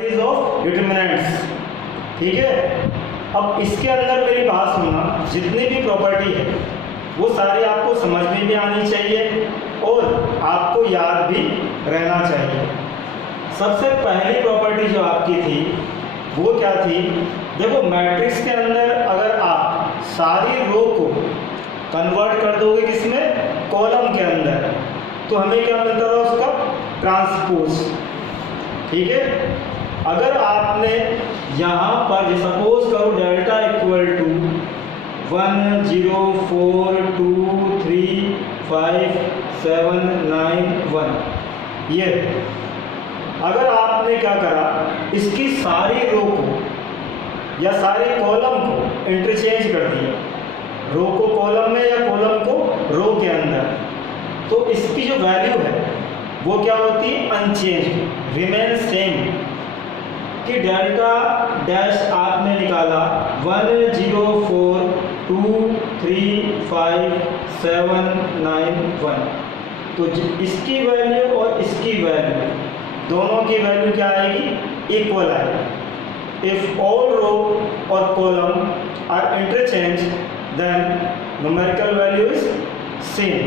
Properties of determinants. ठीक है, अब इसके अंदर मेरी बात सुनना, जितनी भी प्रॉपर्टी है वो सारी आपको समझ में भी आनी चाहिए और आपको याद भी रहना चाहिए। सबसे पहली प्रॉपर्टी जो आपकी थी वो क्या थी? देखो, मैट्रिक्स के अंदर अगर आप सारी रो को कन्वर्ट कर दोगे किसमें? कॉलम के अंदर, तो हमें क्या मिलता था? उसका ट्रांसपोज। ठीक है, अगर आपने यहाँ पर सपोज करो डेल्टा इक्वल टू 1 0 4 2 3 5 7 9 1, ये अगर आपने क्या करा, इसकी सारी रो को या सारे कॉलम को इंटरचेंज कर दिया, रो को कॉलम में या कॉलम को रो के अंदर, तो इसकी जो वैल्यू है वो क्या होती है? Unchange, remain same. कि डेल्टा डैश आपने निकाला 1 0 4 2 3 5 7 9 1, तो इसकी वैल्यू और इसकी वैल्यू दोनों की वैल्यू क्या आएगी? इक्वल आएगी। इफ ऑल रो और column are interchange then numerical value is same.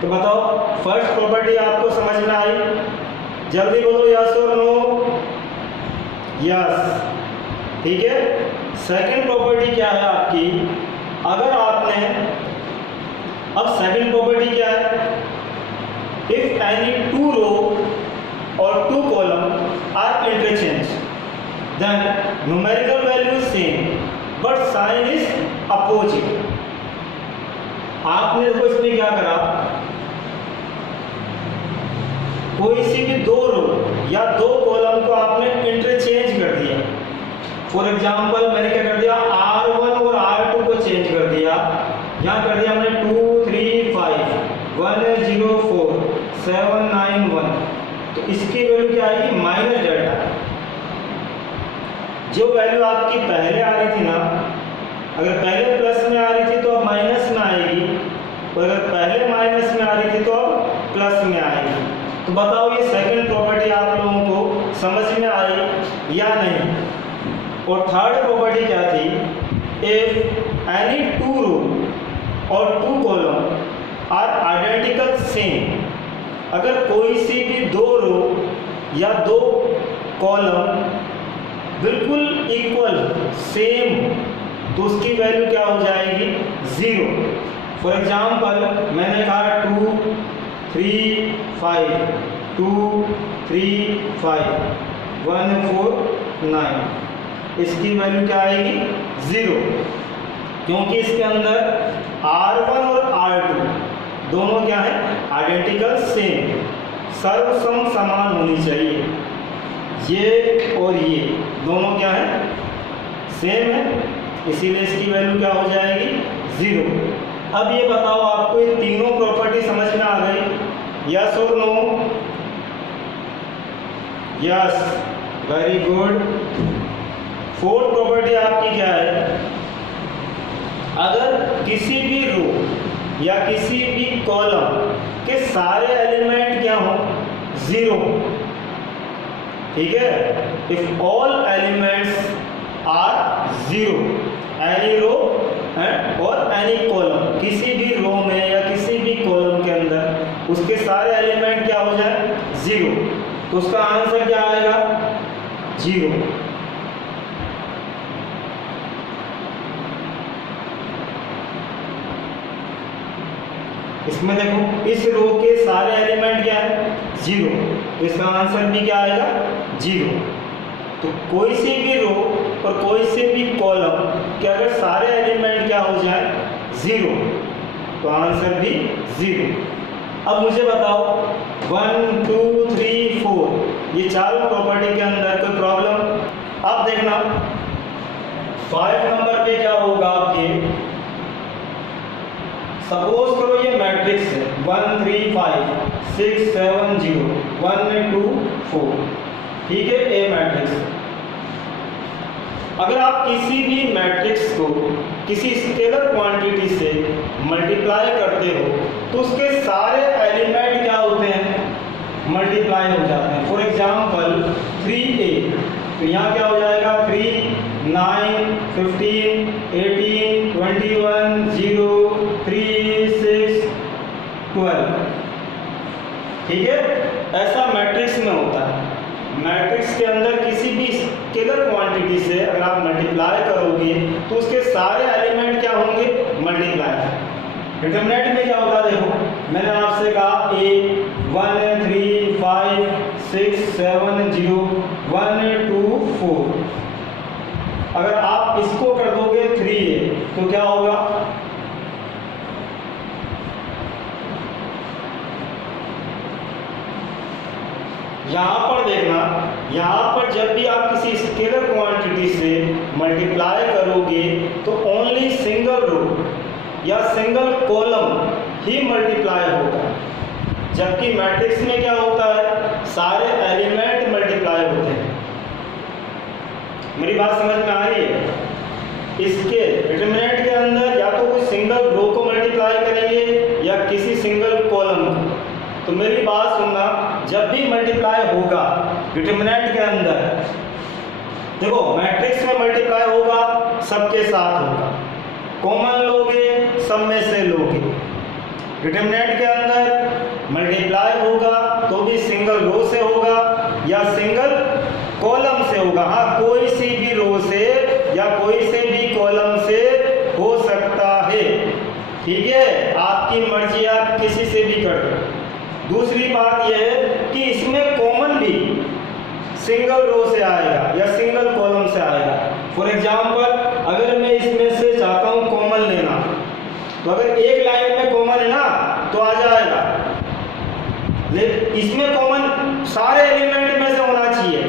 तो बताओ, फर्स्ट प्रॉपर्टी आपको समझ में आई? जल्दी बोलो यस और नो। यस, ठीक है। सेकंड प्रॉपर्टी क्या है आपकी? अगर आपने, अब सेकंड प्रॉपर्टी क्या है? इफ एनी टू रो और two column are interchange then numerical value same but sign is opposite. आपने देखो इसमें क्या करा, कोई सी भी दो रो या दो कॉलम को आपने इंटरचेंज कर दिया। फॉर एग्जांपल मैंने क्या कर दिया, R1 और R2 को चेंज कर दिया। यहाँ कर दिया हमने 2 3 5 1 0 4 7 9 1, तो इसकी वैल्यू क्या आएगी? Minus delta. जो वैल्यू आपकी पहले आ रही थी ना, अगर पहले प्लस में आ रही थी तो अब माइनस में आएगी, और अगर पहले माइनस में आ रही थी तो अब प्लस में आएगी। तो बताओ, ये सेकंड प्रॉपर्टी आप लोगों को समझ में आई या नहीं? और थर्ड प्रॉपर्टी क्या थी? इफ एनी टू रो और two column are identical same, अगर कोई सी भी दो रो या दो कॉलम बिल्कुल इक्वल सेम, तो उसकी वैल्यू क्या हो जाएगी? 0। फॉर एग्जाम्पल मैंने कहा 2 3 5 2 3 5 1 4 9, इसकी वैल्यू क्या आएगी? 0, क्योंकि इसके अंदर R1 और R2 दोनों क्या है? आइडेंटिकल सेम, सर्वसम समान होनी चाहिए। ये और ये दोनों क्या है? सेम है, इसीलिए इसकी वैल्यू क्या हो जाएगी? 0। अब ये बताओ, आपको ये तीनों प्रॉपर्टी समझ में आ गई? यस और no? Yes, very good. Fourth property आपकी क्या है? अगर किसी भी रो या किसी भी कॉलम के सारे एलिमेंट क्या हो? 0। ठीक है, if all elements are 0, any row और एनी कॉलम, किसी भी रो में या किसी भी कॉलम के अंदर उसके सारे एलिमेंट क्या हो जाए? 0, तो उसका आंसर क्या आएगा? 0। इसमें देखो, इस रो के सारे एलिमेंट क्या है? 0, तो इसका आंसर भी क्या आएगा? 0। तो कोई सी भी रो और कोई से भी कॉलम के अगर सारे एलिमेंट क्या हो जाए? 0, तो आंसर भी 0। अब मुझे बताओ, 1 2 3 4 ये चारों प्रॉपर्टी के अंदर कोई प्रॉब्लम? अब देखना 5 नंबर पे क्या होगा आपके? सपोज करो ये मैट्रिक्स है 1 3 5 6 7 0 1 2 4, ठीक है, ए मैट्रिक्स। अगर आप किसी भी मैट्रिक्स को किसी स्केलर क्वांटिटी से मल्टीप्लाई करते हो तो उसके सारे एलिमेंट क्या होते हैं? मल्टीप्लाई हो जाते हैं। फॉर एग्जांपल 3 तो यहाँ क्या हो जाएगा 3, 9, 15, 18, 21, 0, 3, 6, 12। ठीक है, ऐसा मैट्रिक्स में होता है। मैट्रिक्स के अंदर किसी भी स्केलर क्वांटिटी से अगर आप मल्टीप्लाई करोगे तो उसके सारे एलिमेंट क्या होंगे, मल्टीप्लाई। डिटरमिनेंट में क्या होता है, देखो मैंने आपसे कहा a 1 3 5 6 7 0 1 2 4। अगर आप इसको कर दोगे 3a तो क्या होगा, यहां पर देखना, यहां पर जब भी आप किसी स्केलर क्वांटिटी से मल्टीप्लाई करोगे तो ओनली सिंगल रो या सिंगल कॉलम ही मल्टीप्लाई होगा, जबकि मैट्रिक्स में क्या होता है, सारे एलिमेंट मल्टीप्लाई होते हैं। मेरी बात समझ में आ रही है? इसके डिटरमिनेंट के अंदर या तो कोई सिंगल रो को मल्टीप्लाई करेंगे या किसी सिंगल कॉलम को। तो मेरी बात सुनना, जब भी मल्टीप्लाई होगा डिटरमिनेंट के अंदर, देखो मैट्रिक्स में मल्टीप्लाई होगा सबके साथ होगा, कॉमन लोगे सब में से लोगे। डिटरमिनेंट के अंदर मल्टीप्लाई होगा तो भी सिंगल रो से होगा या सिंगल कॉलम से होगा। हाँ, कोई सी भी रो से या कोई से भी कॉलम से हो सकता है। ठीक है, आपकी मर्जी, आप किसी से भी कर दो। दूसरी बात यह है कि इसमें कॉमन भी सिंगल रो से आएगा या सिंगल कॉलम से आएगा। फॉर एग्जाम्पल, अगर मैं इसमें से चाहता हूँ कॉमन लेना, तो अगर एक लाइन में कॉमन है ना तो आ जाएगा, लेकिन इसमें कॉमन सारे एलिमेंट में से होना चाहिए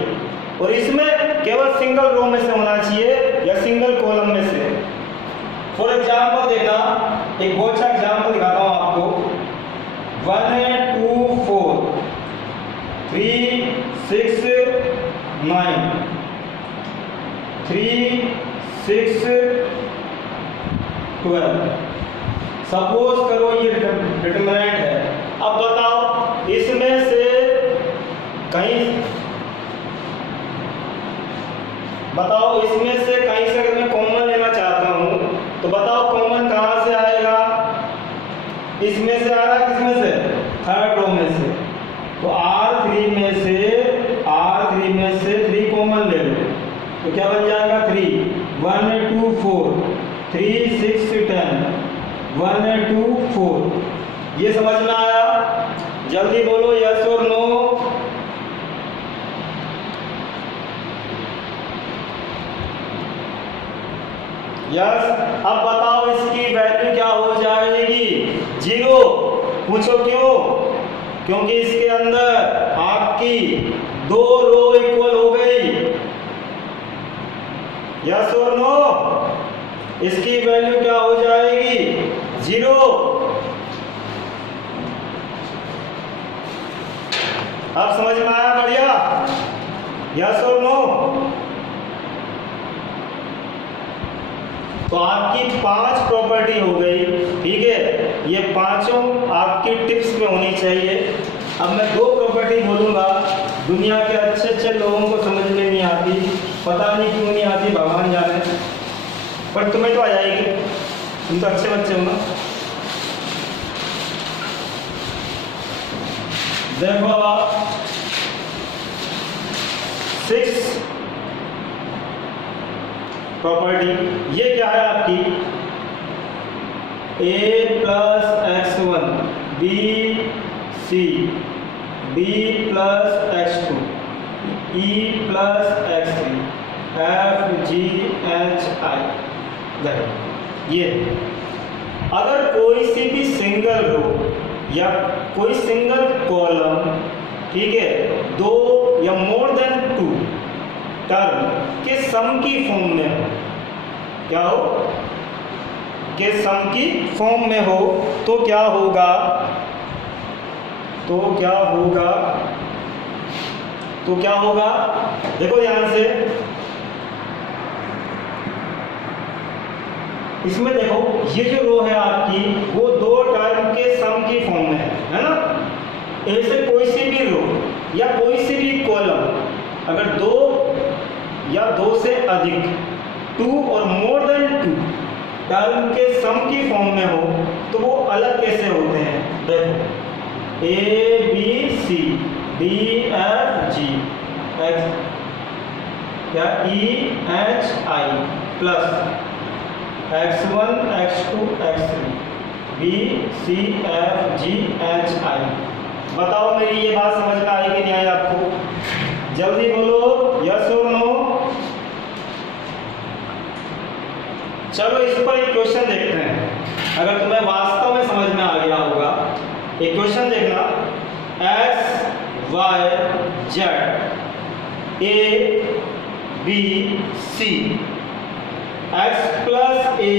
और इसमें केवल सिंगल रो में से होना चाहिए या सिंगल कॉलम में से। फॉर एग्जाम्पल देखना, एक बहुत अच्छा एग्जाम्पल दिखाता हूँ आपको। 1 2 4 3 6 9 3 6 12। सपोज करो ये डिटरमिनेंट है। अब बताओ इसमें से कहीं से अगर मैं कॉमन लेना चाहता हूं तो बताओ कॉमन कहां से आएगा? इसमें से आ रहा है, किसमें से? थर्ड रो में से। तो R3 में से 3 कॉमन ले लो तो क्या बन जाएगा? 3 1 2 4 3 6 10 1 2 4। ये समझ में आया? जल्दी बोलो यस और नो। यस। अब बताओ इसकी वैल्यू क्या हो जाएगी? 0। पूछो क्यों? क्योंकि इसके अंदर आपकी 2 रो इक्वल हो गई। यस और नो? इसकी वैल्यू क्या हो जाएगी? 0। अब समझ में आया? बढ़िया। यस और नो? तो आपकी 5 प्रॉपर्टी हो गई। ठीक है, ये पांचों आपकी टिप्स में होनी चाहिए। अब मैं 2 प्रॉपर्टी बोलूंगा, दुनिया के अच्छे अच्छे लोगों को समझ में नहीं आती, पता नहीं क्यों नहीं आती, भगवान जाने, पर तुम्हें तो आ जाएगी, तुम तो अच्छे बच्चे हो ना। देखो 6 प्रॉपर्टी, ये क्या है आपकी? a plus x1 b c d plus x2 e plus x3 f g h i। ये अगर कोई सी भी सिंगल रो या कोई सिंगल कॉलम, ठीक है, 2 या मोर देन 2 टर्म के सम की फॉर्म में हो, क्या हो? के सम की फॉर्म में हो तो क्या होगा? तो क्या होगा? देखो ध्यान से, इसमें देखो ये जो रो है आपकी वो 2 टर्म के सम की फॉर्म में है ना? ऐसे कोई सी भी रो या कोई सी भी कॉलम अगर 2 या दो से अधिक, टू और मोर देन टू टर्म के सम की फॉर्म में हो तो वो अलग कैसे होते हैं? देखो A B C D F G X क्या E H I plus x1 x2 x3 B C F G H I. बताओ मेरी ये बात समझ में आई कि नहीं आई आपको? जल्दी बोलो यस और नो। चलो इस पर एक क्वेश्चन देखते हैं, अगर तुम्हें वास्तव में समझ में आ गया होगा। एक क्वेश्चन देखना, X Y Z A B C X plus A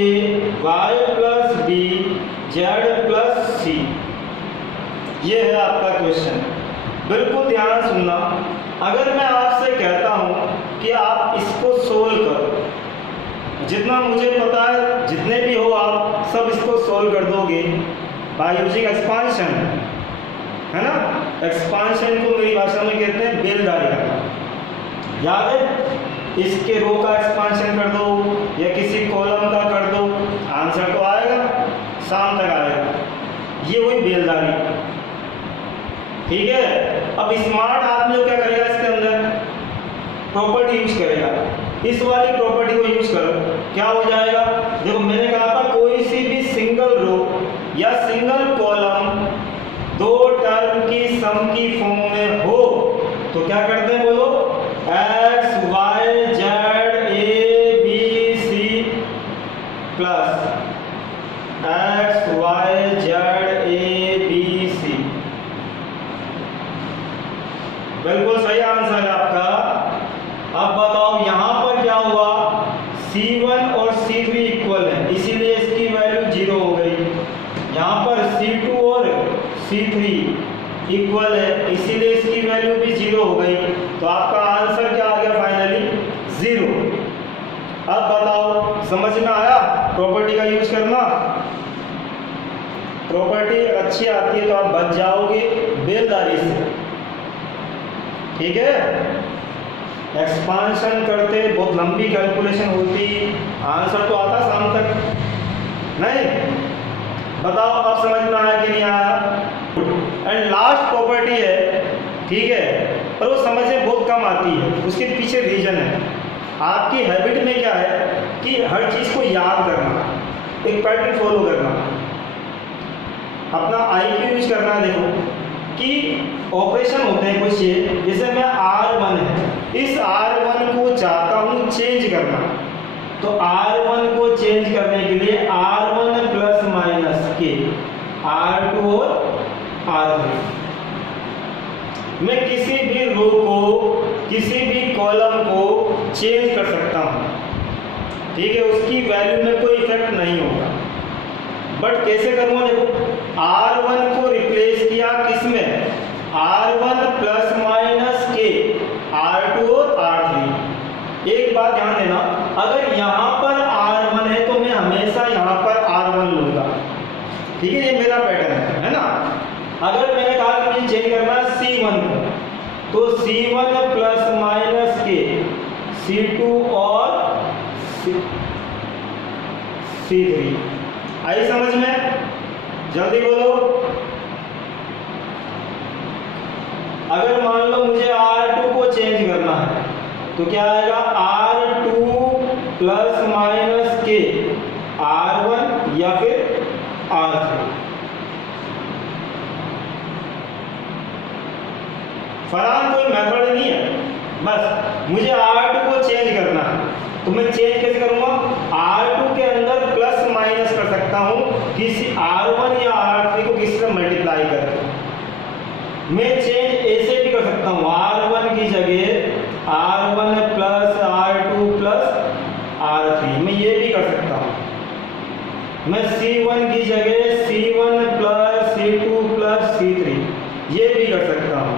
Y plus B Z plus C, ये है आपका क्वेश्चन। बिल्कुल ध्यान सुनना। अगर मैं आपसे कहता हूं कि आप इसको सोल्व करो, जितना मुझे पता है जितने भी हो आप सब इसको सोल्व कर दोगे बाय यूजिंग एक्सपांशन, है ना? एक्सपांशन को मेरी भाषा में कहते हैं बेलदारी करना। याद है? इसके रो का एक्सपांशन कर दो या किसी कॉलम का कर दो, आंसर तो आएगा, शाम तक आएगा। ये हुई बेलदारी, ठीक है। अब स्मार्ट आदमी क्या करेगा? इसके अंदर प्रॉपर्टी यूज करेगा, इस वाली प्रॉपर्टी को यूज करो, क्या हो जाएगा? देखो मैंने कहा था कोई सी भी सिंगल रो या सिंगल कॉलम दो टर्म की सम की फॉर्म में हो तो क्या करते हैं? बोलो X Y Z A B C plus X Y Z A B C. बिल्कुल सही आंसर है आपका। अब बताओ यहां पर क्या हुआ? C1 और C3 इक्वल है, इसीलिए इसकी वैल्यू 0 हो गई। यहां पर C2 और C3 इक्वल है, इसीलिए इसकी वैल्यू भी 0 हो गई। तो आपका आंसर क्या आ गया? फाइनली 0। अब बताओ समझ में आया प्रॉपर्टी का यूज करना? प्रॉपर्टी अच्छी आती है तो आप बच जाओगे बेलदारी से, ठीक है। एक्सपांशन करते बहुत लंबी कैलकुलेशन होती, आंसर तो आता शाम तक नहीं। बताओ अब समझ में आया कि नहीं आया? एंड लास्ट प्रॉपर्टी है, ठीक है, पर वो समझ में बहुत कम आती है, उसके पीछे रीजन है। आपकी हैबिट में क्या है कि हर चीज़ को याद करना, एक पैटर्न फॉलो करना, अपना IQ यूज करना है। देखो कि ऑपरेशन होते हैं कुछ, जैसे मैं R1 है, इस R1 को चाहता हूँ चेंज करना, तो R1 को चेंज करने के लिए R1 प्लस माइनस के R2 और R3, मैं किसी भी रो को किसी भी कॉलम को चेंज कर सकता हूँ, ठीक है, उसकी वैल्यू में कोई इफेक्ट नहीं होगा। बट कैसे करूँगा? देखो R1 को रिप्लेस किया किसमें? R1 प्लस माइनस के R2 और R3। एक बात ध्यान देना, अगर यहाँ पर R1 है तो मैं हमेशा यहाँ पर R1 लूंगा, ठीक है, ये मेरा पैटर्न है ना। अगर मैंने कहा कि मुझे चेंज करना है C1 को, तो C1 प्लस माइनस के C2 और C3। आई समझ में? जल्दी बोलो। अगर मान लो मुझे R2 को चेंज करना है तो क्या आएगा? R2 प्लस माइनस के R1 या फिर R3। फरहान कोई मेथड नहीं है, बस मुझे R2 को चेंज करना है तो मैं चेंज कैसे करूंगा? R2 के अंदर प्लस माइनस कर सकता हूं किसी R1 या R3 को किसी से मल्टीप्लाई करके। मैं चेंज ऐसे भी कर सकता हूं, R1 की जगह R1 plus R2 plus R3, मैं ये भी कर सकता हूं। मैं C1 की जगह C1 plus C2 plus C3 ये भी कर सकता हूं।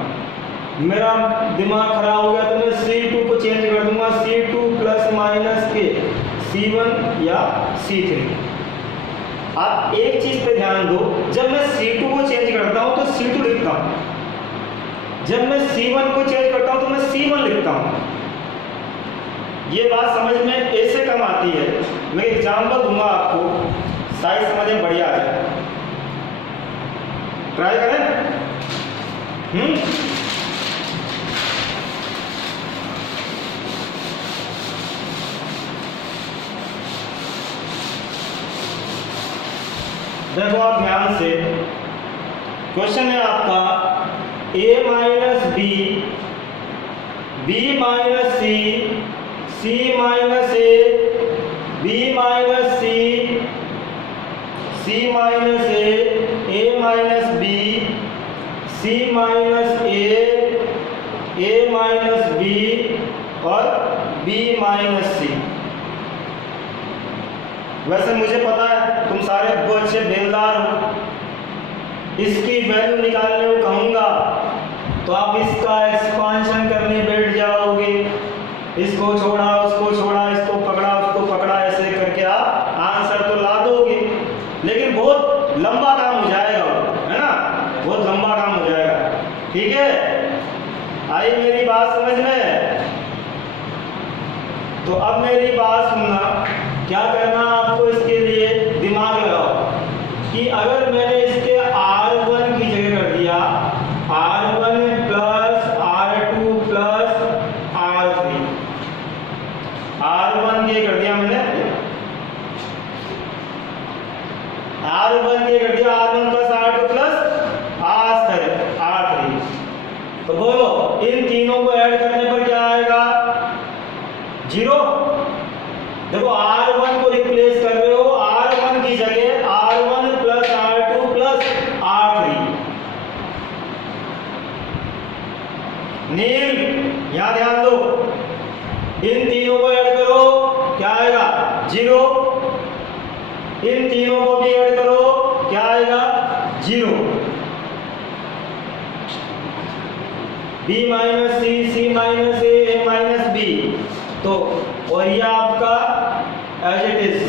मेरा दिमाग खराब हो गया तो मैं C2 को चेंज कर दूंगा C2 प्लस माइनस के C1 या C3। आप एक चीज पे ध्यान दो, जब मैं C2 को चेंज करता हूं तो C2 लिखता हूं, जब मैं C1 को चेंज करता हूं तो मैं C1 लिखता हूं। ये बात समझ में ऐसे कम आती है, मैं एग्जाम्पल दूंगा आपको, शायद समझ में बढ़िया आ जाए। ट्राई करें। देखो आप ध्यान से, क्वेश्चन है आपका a minus B, b minus C, c minus a, b minus C, c minus a minus b, c minus a minus b और b माइनस सी। वैसे मुझे पता है तुम सारे बहुत अच्छे बेलदार हो, इसकी वैल्यू निकालने को कहूँगा तो आप इसका एक्सपांशन करने बैठ जाओगे, इसको छोड़ा उसको छोड़ा, इसको पकड़ा उसको पकड़ा, ऐसे करके आप आंसर तो ला दोगे, लेकिन बहुत लंबा काम हो जाएगा वो, है ना, बहुत लंबा काम हो जाएगा। ठीक है, आई मेरी बात समझ में? तो अब मेरी बात सुनना, क्या करना आपको, इसके लिए दिमाग लगाओ कि अगर मैंने इसके R1 की जगह कर दिया R1 plus R2 plus R3, R1 की कर दिया मैंने, R1 की कर दिया R1 plus R2 plus R3, तो बोलो इन तीनों को ऐड करने पर क्या आएगा? 0। देखो R1 को रिप्लेस कर रहे हो, R1 की जगह R1 plus R2 plus R3। नील, यहां ध्यान दो, इन तीनों को ऐड करो, क्या आएगा? 0। इन तीनों को भी ऐड करो, क्या आएगा? 0। b माइनस सी, सी माइनस ए माइनस बी, तो और ये आपका एज इट इज।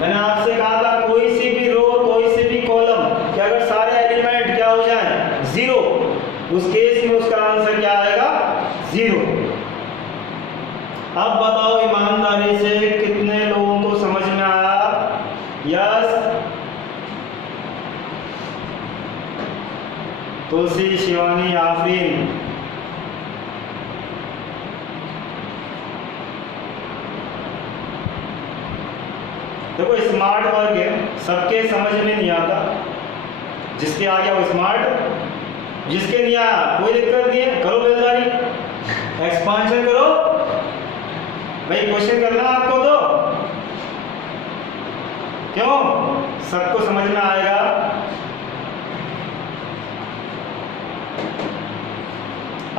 मैंने आपसे कहा था कोई सी भी रो, कोई सी भी कॉलम कि अगर सारे एलिमेंट क्या हो जाए? 0, उस केस में उसका आंसर क्या आएगा? 0। अब बताओ ईमानदारी से कितने लोगों को समझ में आया? यस, तुलसी, शिवानी, आफरीन। देखो स्मार्ट वर्क है, सबके समझ में नहीं आता, जिसके आ गया वो स्मार्ट, जिसके नहीं आया कोई दिक्कत नहीं है, करो बेलदारी, एक्सपांशन करो भाई, क्वेश्चन करना आपको तो क्यों, सबको समझ में आएगा।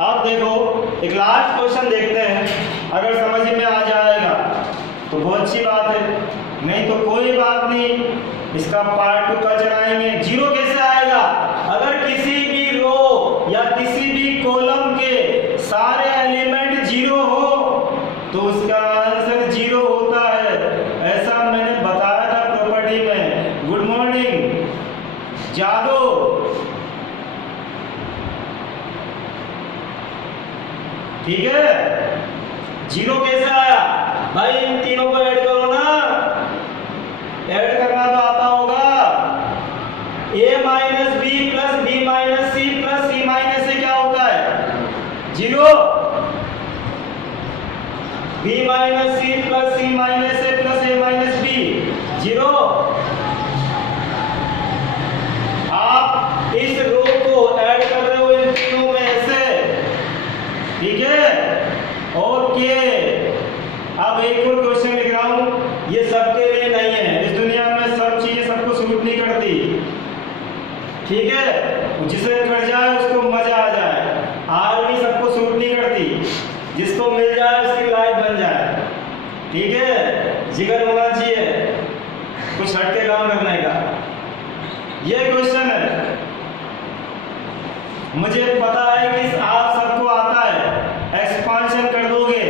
आप देखो एक लास्ट क्वेश्चन देखते हैं, अगर समझ में आ जाएगा तो बहुत अच्छी बात है, नहीं तो कोई बात नहीं, इसका पार्ट 2 कल चलाएंगे। 0 कैसे आएगा? अगर किसी भी रो या किसी भी कॉलम के सारे एलिमेंट 0 हो तो उसका आंसर 0 होता है, ऐसा मैंने बताया था प्रॉपर्टी में। गुड मॉर्निंग, जागो। ठीक है, 0 कैसे आया भाई? इन तीनों को ऐड करो ना, ऐड करना तो आता होगा। a minus B plus B minus C plus C minus से क्या होता है? 0। b minus C plus C minus A plus A minus B, 0। आप इस रो को ऐड कर रहे हो इन तीनों में से, ठीक है, ओके। अब एक और क्वेश्चन लिख रहा हूं, ये सबके लिए नहीं है, इस दुनिया में सब चीजें सबको सूट नहीं करती, ठीक है, जिसे कर जाए उसको मजा आ जाए, आर्मी सबको सूट नहीं करती, जिसको मिल जाए उसकी लाइफ बन जाए, ठीक है, जिगर होना चाहिए कुछ हटके काम करने का। ये क्वेश्चन है, मुझे पता है कि आप सबको आता है, एक्सपांशन कर दोगे,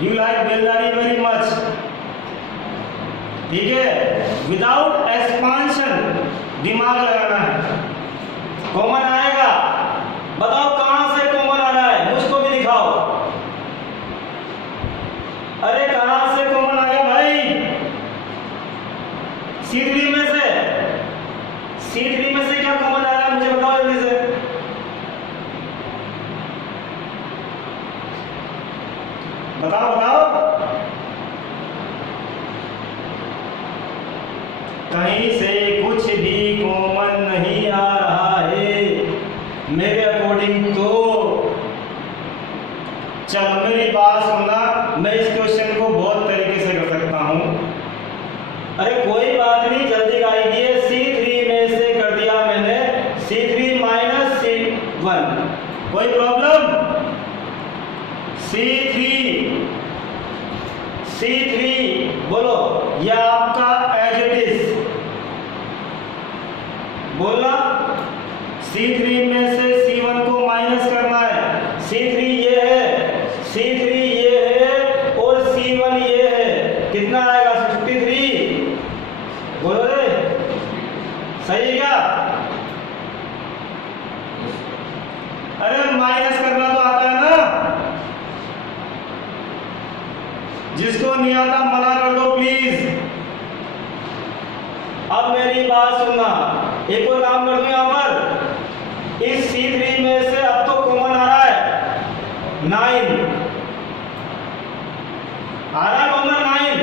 यू लाइक बेलदारी वेरी मच, ठीक है, विदाउट एक्सपांशन दिमाग लगाना है, कॉमन आएगा। बताओ कहां से कॉमन आ रहा है, मुझको भी दिखाओ। अरे कहां से कॉमन आया भाई? C3 में से। C3 में से क्या कॉमन आ रहा है मुझे बताओ जल्दी से। बताओ बताओ। कहीं से कुछ भी कॉमन नहीं आ रहा है मेरे अकॉर्डिंग तो। चल मेरी बात सुनना, मैं इस क्वेश्चन को बहुत तरीके से कर सकता हूं। अरे कोई बात नहीं, जल्दी आइए। C3 में से कर दिया मैंने C3 माइनस C1, कोई प्रॉब्लम? C3 बोलो, यह आपका एज इट इज बोलना। C3 में से C1 को माइनस करना है। C3 ये है, C3 ये है और C1 ये है। कितना आएगा? 53। बोलो रे, सही है क्या? अरे माइनस करना तो आता है ना, जिसको नहीं आता मना कर दो प्लीज। अब मेरी बात सुनना, एक और काम कर दो यहां पर। इस C3 में से अब तो कॉमन आ रहा है 9, आ रहा है कॉमन 9।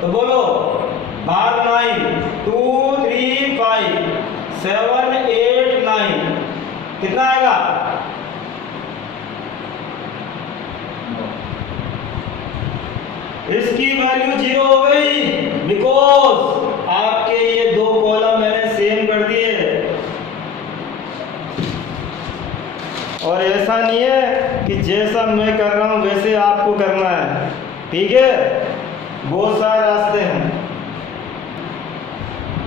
तो बोलो भाग 9, 2 3 5 7 8 9, कितना आएगा? इसकी वैल्यू 0 हो गई, बिकॉज आपके ये दो कॉलम मैंने सेम कर दिए। और ऐसा नहीं है कि जैसा मैं कर रहा हूं वैसे आपको करना है, ठीक है? बहुत सारे रास्ते हैं।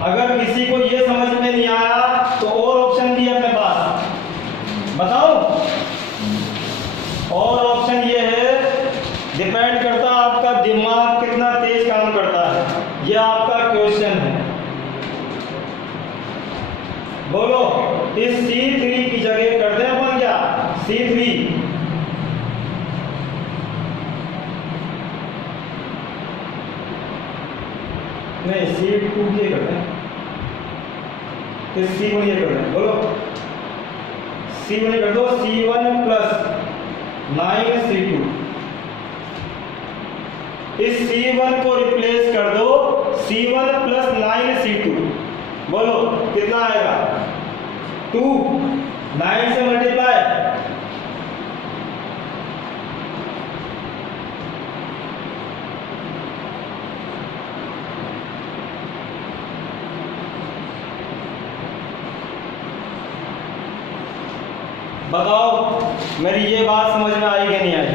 अगर किसी को ये समझ में नहीं आया तो और ऑप्शन भी है अपने पास, बताओ। और ऑप्शन ये है, डिपेंड करता है आपका दिमाग कितना तेज काम करता है। ये आपका क्वेश्चन है। बोलो, इस C3 की जगह कर दें अपन क्या? C3 नहीं, C2 ये कर दें, फिर C1 ये कर दें। बोलो C1 ये कर दो, C1 प्लस 9 C2। इस C1 को रिप्लेस कर दो C1 प्लस 9 C2। बोलो कितना आएगा? 2, 9 से मल्टीप्लाई। बताओ मेरी ये बात समझ में आई कि नहीं आई?